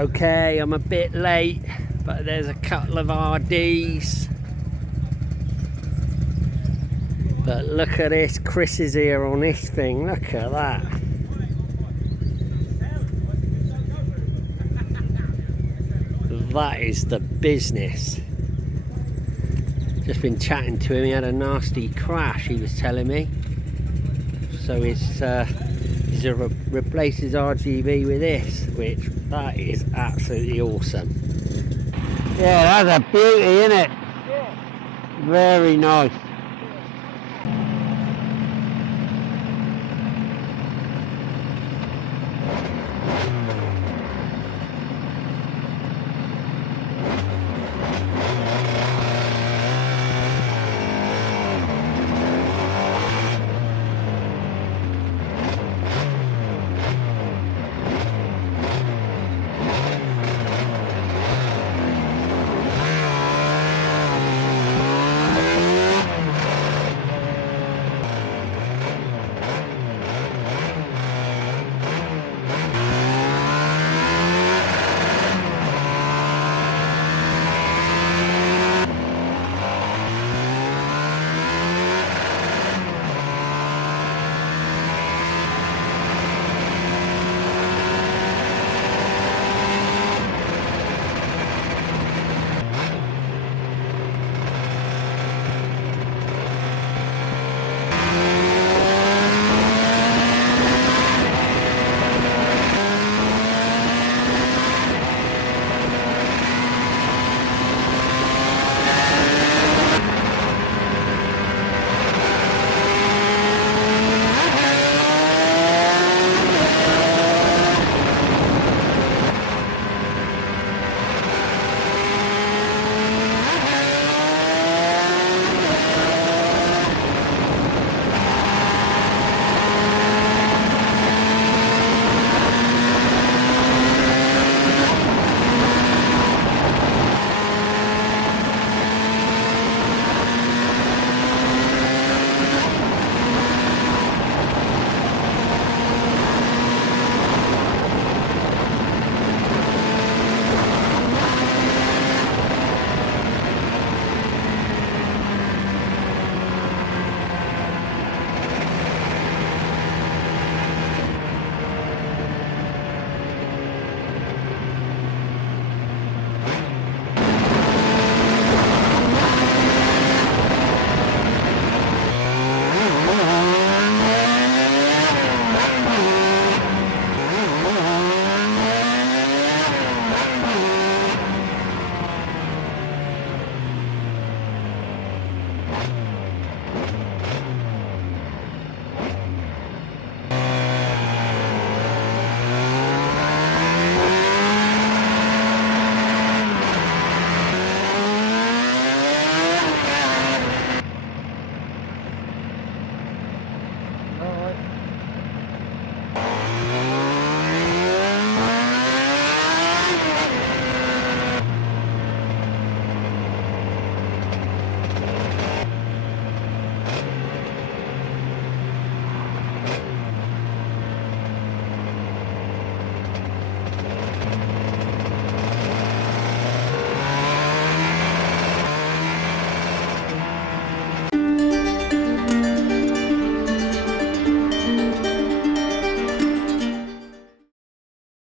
Okay, I'm a bit late, but there's a couple of RDs. But look at this, Chris is here on this thing, look at that. That is the business. Just been chatting to him, he had a nasty crash, he was telling me. So he's replaced his RGB with this, which that is absolutely awesome. Yeah, that's a beauty, isn't it? Yeah. Very nice.